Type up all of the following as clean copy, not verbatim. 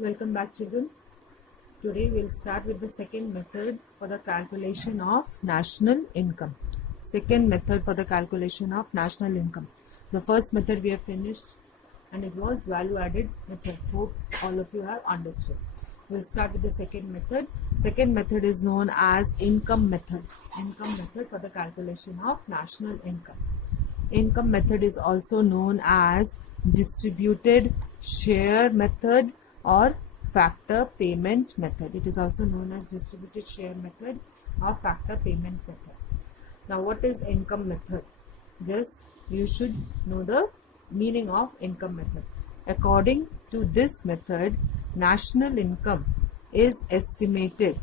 Welcome back, children. Today we'll start with the second method for the calculation of national income. Second method for the calculation of national income. The first method we have finished and it was value added method. Hope all of you have understood. We'll start with the second method. Second method is known as income method. Income method for the calculation of national income. Income method is also known as distributed share method or factor payment method. It is also known as distributed share method or factor payment method. Now, what is income method? Just you should know the meaning of income method. According to this method, national income is estimated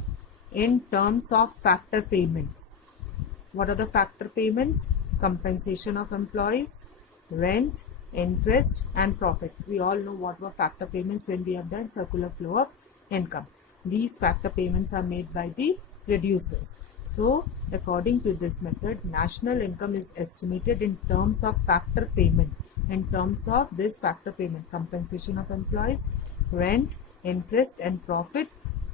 in terms of factor payments. What are the factor payments? Compensation of employees, rent, interest and profit. We all know what were factor payments when we have done circular flow of income. These factor payments are made by the producers. So, according to this method, national income is estimated in terms of factor payment. In terms of this factor payment, compensation of employees, rent, interest and profit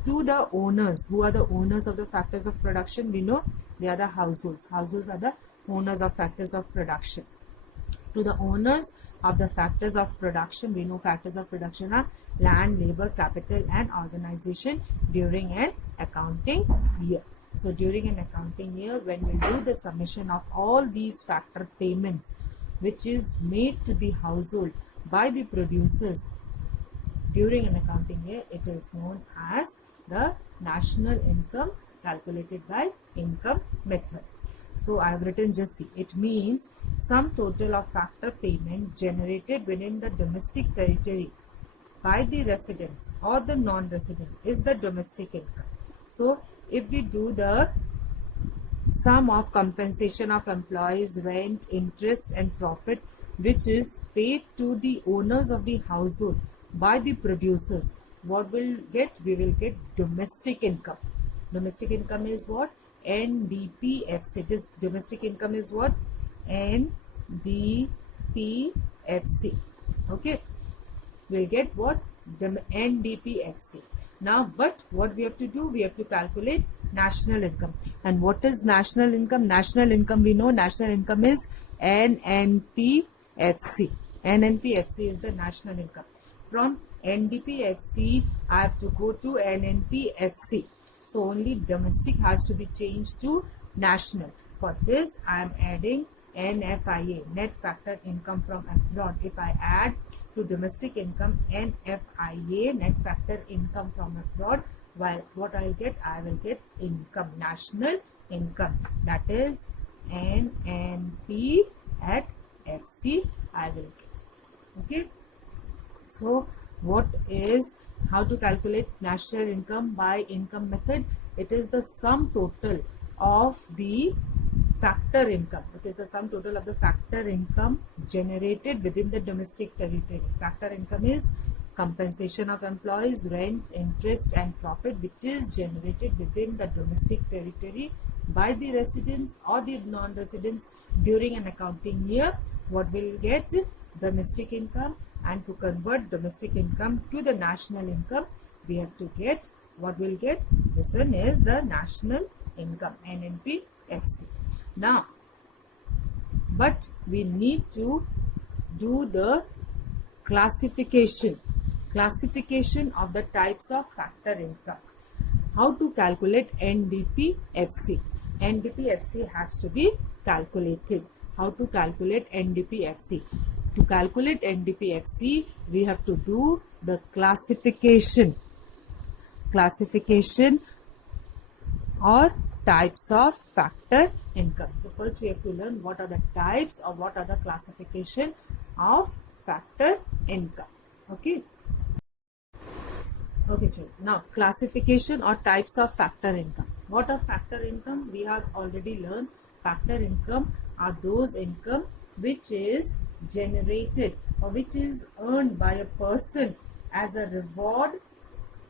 to the owners. Who are the owners of the factors of production? We know they are the households. Households are the owners of factors of production. To the owners of the factors of production, we know factors of production are land, labor, capital and organization during an accounting year. So during an accounting year, when we do the summation of all these factor payments which is made to the household by the producers during an accounting year, it is known as the national income calculated by income method. So I have written, just see, it means sum total of factor payment generated within the domestic territory by the residents or the non-resident is the domestic income. So if we do the sum of compensation of employees, rent, interest and profit which is paid to the owners of the household by the producers, what will get? We will get domestic income. Domestic income is what? NDPFC. This domestic income is what? NDPFC. Okay. We'll get what? NDPFC. Now, but what we have to do? We have to calculate national income. And what is national income? National income, we know national income is NNPFC. NNPFC is the national income. From NDPFC, I have to go to NNPFC. So only domestic has to be changed to national. For this, I am adding NFIA, net factor income from abroad. If I add to domestic income NFIA, net factor income from abroad, while what I will get? I will get income, national income. That is NNP at FC I will get. Okay. So what is, how to calculate national income by income method? It is the sum total of the factor income. It is the sum total of the factor income generated within the domestic territory. Factor income is compensation of employees, rent, interest and profit which is generated within the domestic territory by the residents or the non-residents during an accounting year. What will get? Domestic income. And to convert domestic income to the national income, we have to get, what will get? This one is the national income, NNPFC. Now, but we need to do the classification of the types of factor income. How to calculate NDPFC? NDPFC has to be calculated. How to calculate NDPFC? To calculate NDPFC, we have to do the classification or types of factor income. So first we have to learn what are the types or what are the classification of factor income. Okay. Okay, so now classification or types of factor income. What are factor income? We have already learned factor income are those income which is generated or which is earned by a person as a reward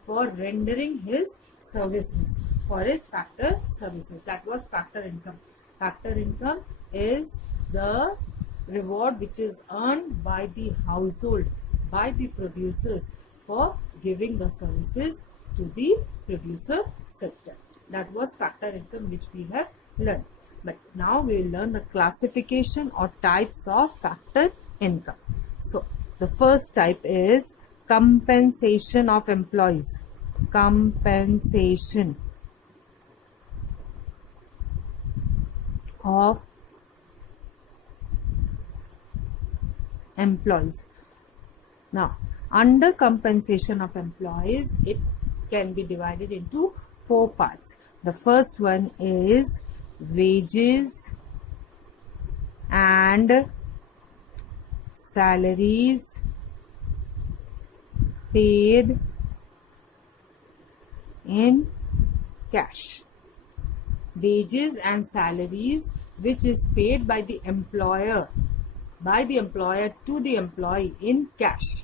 for rendering his services, for his factor services. That was factor income. Factor income is the reward which is earned by the household, by the producers for giving the services to the producer sector. That was factor income which we have learned. But now we will learn the classification or types of factor income. So the first type is compensation of employees. Compensation of employees. Now, under compensation of employees, it can be divided into 4 parts. The first one is wages and salaries paid in cash. Wages and salaries which is paid by the employer to the employee in cash.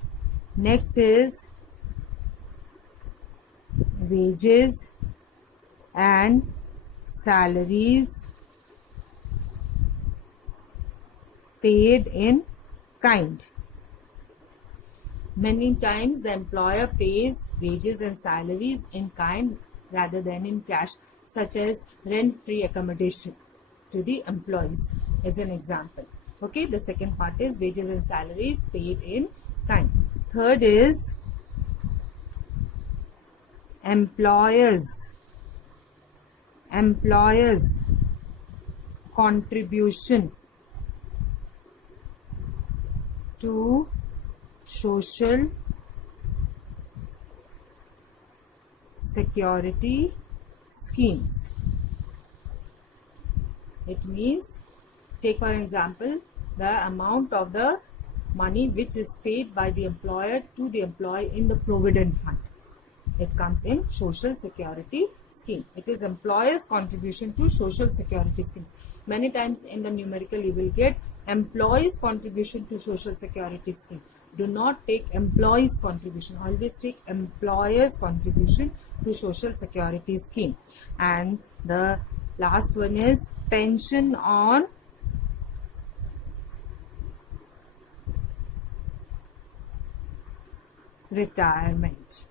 Next is wages and salaries paid in kind. Many times the employer pays wages and salaries in kind rather than in cash, such as rent-free accommodation to the employees as an example. Okay, the second part is wages and salaries paid in kind. Third is employers contribution to social security schemes. It means, take for example, the amount of the money which is paid by the employer to the employee in the provident fund. It comes in social security scheme. It is employer's contribution to social security schemes. Many times in the numerical you will get employees contribution to social security scheme. Do not take employees contribution. Always take employer's contribution to social security scheme. And the last one is pension on retirement.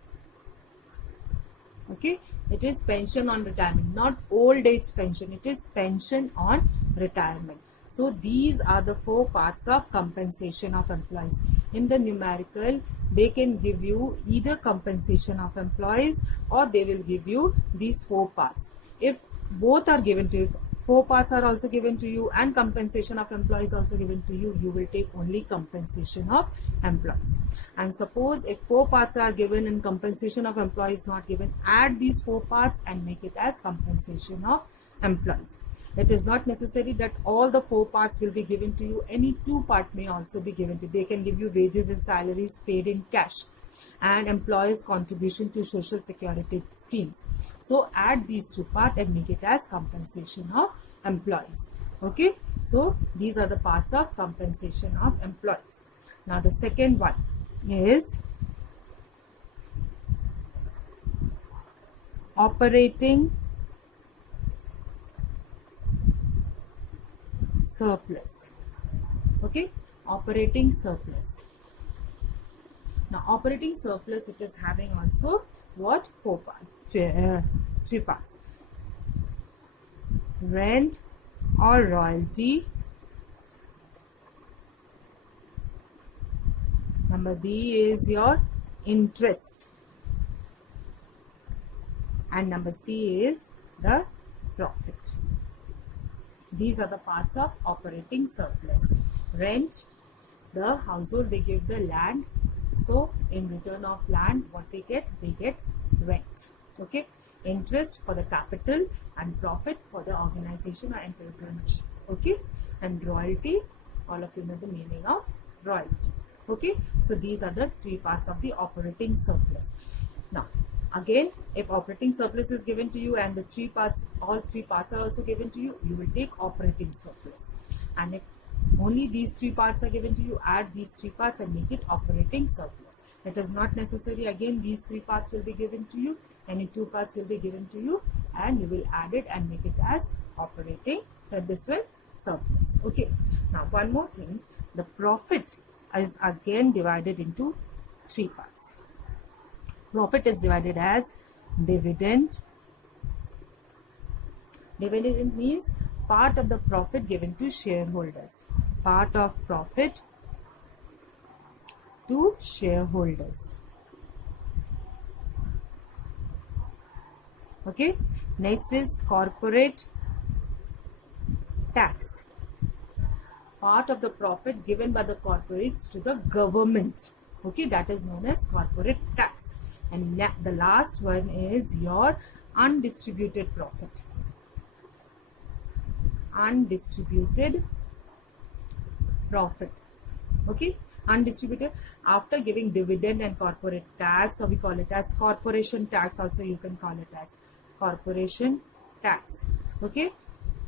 Okay, it is pension on retirement, not old age pension. It is pension on retirement. So these are the 4 parts of compensation of employees. In the numerical, they can give you either compensation of employees or they will give you these 4 parts. If both are given to you, 4 parts are also given to you and compensation of employees also given to you, you will take only compensation of employees. And suppose if 4 parts are given and compensation of employees not given, add these 4 parts and make it as compensation of employees. It is not necessary that all the 4 parts will be given to you. Any 2 part may also be given to you. They can give you wages and salaries paid in cash and employees' contribution to social security schemes. So add these 2 parts and make it as compensation of employees. Okay. So these are the parts of compensation of employees. Now the second one is operating surplus. Okay, operating surplus. Now operating surplus, it is having also what? 4 parts, 3 parts. Rent or royalty. Number B is your interest. And number C is the profit. These are the parts of operating surplus. Rent, the household, they give the land. So in return of land, what they get? They get rent. Okay. Interest for the capital and profit for the organization or entrepreneurship. Okay. And royalty, all of you know the meaning of royalty. Okay. So these are the 3 parts of the operating surplus. Now, again, if operating surplus is given to you and the 3 parts, all 3 parts are also given to you, you will take operating surplus. And if only these 3 parts are given to you, add these 3 parts and make it operating surplus. It is not necessary, again, these 3 parts will be given to you, any 2 parts will be given to you, and you will add it and make it as operating surplus. Okay. Now, one more thing, the profit is again divided into 3 parts. Profit is divided as dividend. Dividend means part of the profit given to shareholders. Part of profit to shareholders. Okay. Next is corporate tax. Part of the profit given by the corporates to the government. Okay, that is known as corporate tax. And the last one is your undistributed profit. Undistributed profit. Okay, undistributed after giving dividend and corporate tax, or we call it as corporation tax, also you can call it as corporation tax. Okay,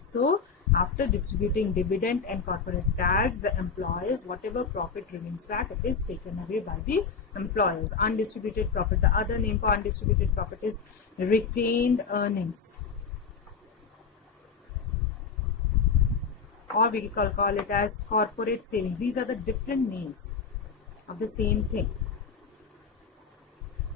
so after distributing dividend and corporate tax, the employers, whatever profit remains back, it is taken away by the employers. Undistributed profit, the other name for undistributed profit is retained earnings, or we call it as corporate savings. These are the different names of the same thing,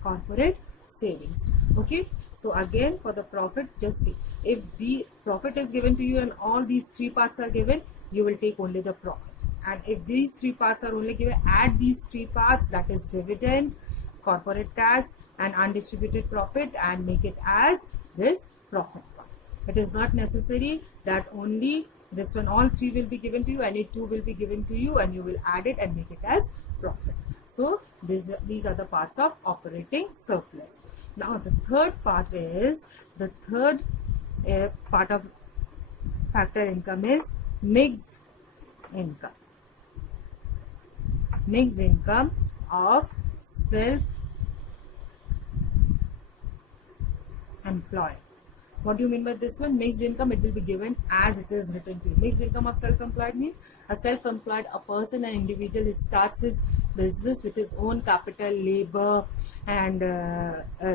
corporate savings. Okay, so again for the profit, just see, if the profit is given to you and all these three parts are given, you will take only the profit. And if these three parts are only given, add these three parts, that is dividend, corporate tax and undistributed profit, and make it as this profit part. It is not necessary that only this one, all three will be given to you, any two will be given to you, and you will add it and make it as profit. So these are the parts of operating surplus. Now the third part is, the third part of factor income is mixed income. Mixed income of self-employed. What do you mean by this one? Mixed income, it will be given as it is written to you. Mixed income of self-employed means a self-employed, a person, an individual, it starts his business with his own capital, labor and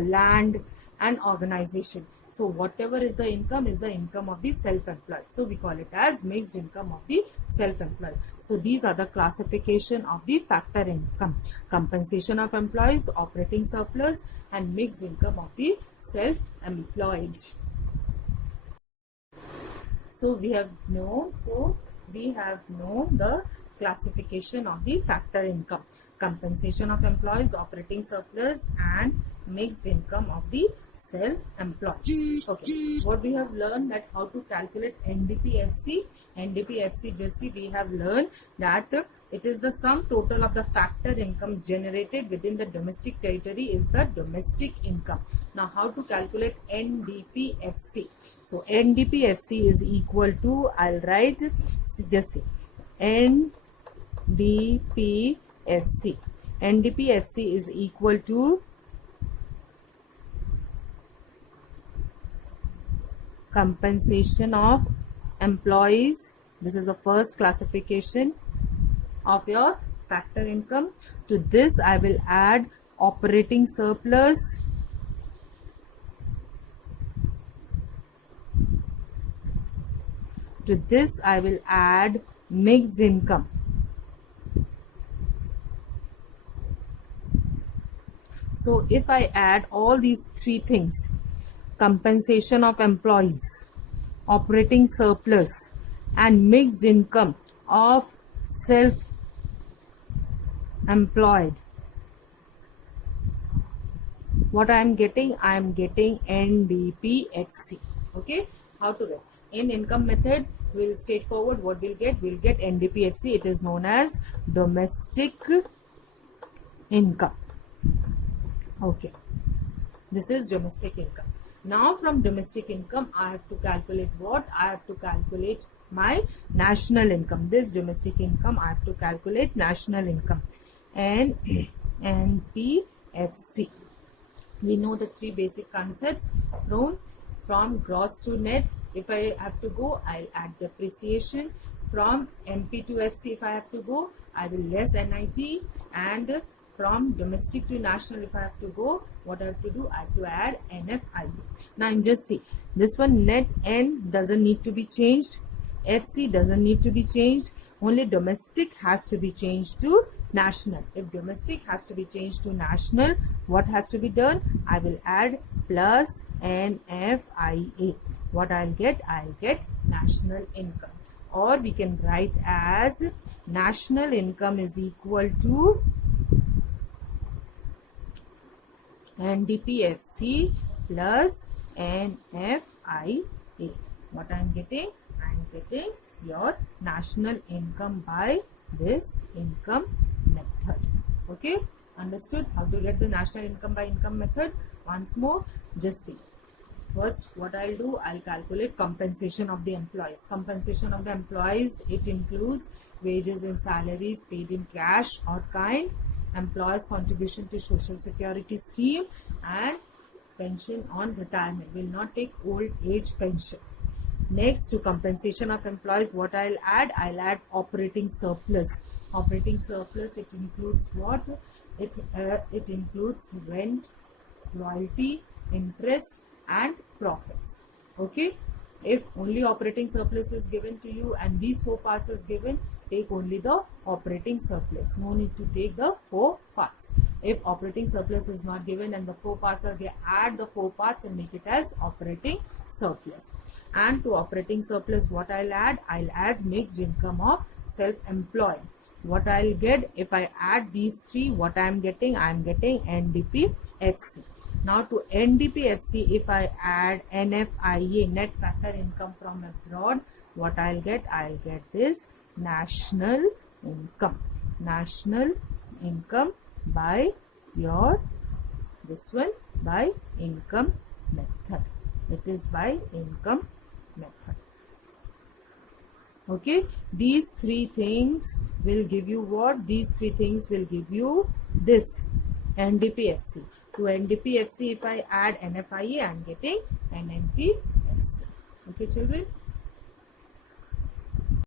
land and organization. So whatever is the income of the self-employed. So we call it as mixed income of the self-employed. So these are the classification of the factor income: compensation of employees, operating surplus, and mixed income of the self-employed. So we have known the classification of the factor income: compensation of employees, operating surplus, and mixed income of the self-employed. Okay, what we have learned, that how to calculate NDPFC. NDPFC, just see, we have learned that it is the sum total of the factor income generated within the domestic territory is the domestic income. Now how to calculate NDPFC? So NDPFC is equal to, I'll write, just say NDPFC. NDPFC is equal to compensation of employees. This is the first classification of your factor income. To this I will add operating surplus, to this I will add mixed income. So if I add all these three things, compensation of employees, operating surplus, and mixed income of self-employed, what I am getting? I am getting NDPFC. Okay, how to get? In income method, we'll straightforward what we'll get. We'll get NDPFC. It is known as domestic income. Okay, this is domestic income. Now from domestic income, I have to calculate what? I have to calculate my national income. This domestic income, I have to calculate national income. And NPFC. We know the three basic concepts. From gross to net, if I have to go, I'll add depreciation. From MP to FC, if I have to go, I will less NIT. And from domestic to national, if I have to go, what I have to do? I have to add NFIB. Now just see, this one net N doesn't need to be changed, FC doesn't need to be changed, only domestic has to be changed to national. If domestic has to be changed to national, what has to be done? I will add plus NFIA. What I'll get? I'll get national income. Or we can write as national income is equal to NDPFC plus NFIA. What I'm getting? I'm getting your national income by this income method. Okay, understood how to get the national income by income method? Once more, just see. First, what I'll do, I'll calculate compensation of the employees. Compensation of the employees, it includes wages and salaries paid in cash or kind, employers' contribution to social security scheme, and pension on retirement. Will not take old age pension. Next, to compensation of employees, what I'll add? I'll add operating surplus. Operating surplus, it includes what? It includes rent, royalty, interest, and profits. Okay, if only operating surplus is given to you and these 4 parts is given, take only the operating surplus. No need to take the 4 parts. If operating surplus is not given and the 4 parts are there, add the 4 parts and make it as operating surplus. And to operating surplus, what I'll add? I'll add mixed income of self-employed. What I'll get if I add these 3, what I'm getting? I'm getting NDPFC. Now to NDPFC, if I add NFIA, net factor income from abroad, what I'll get? I'll get this national income. National income by your, this one, by income method. It is by income method. Okay, these 3 things will give you what? These 3 things will give you this NDPFC. To NDPFC, if I add NFIA, I am getting NNPFC. Okay, children.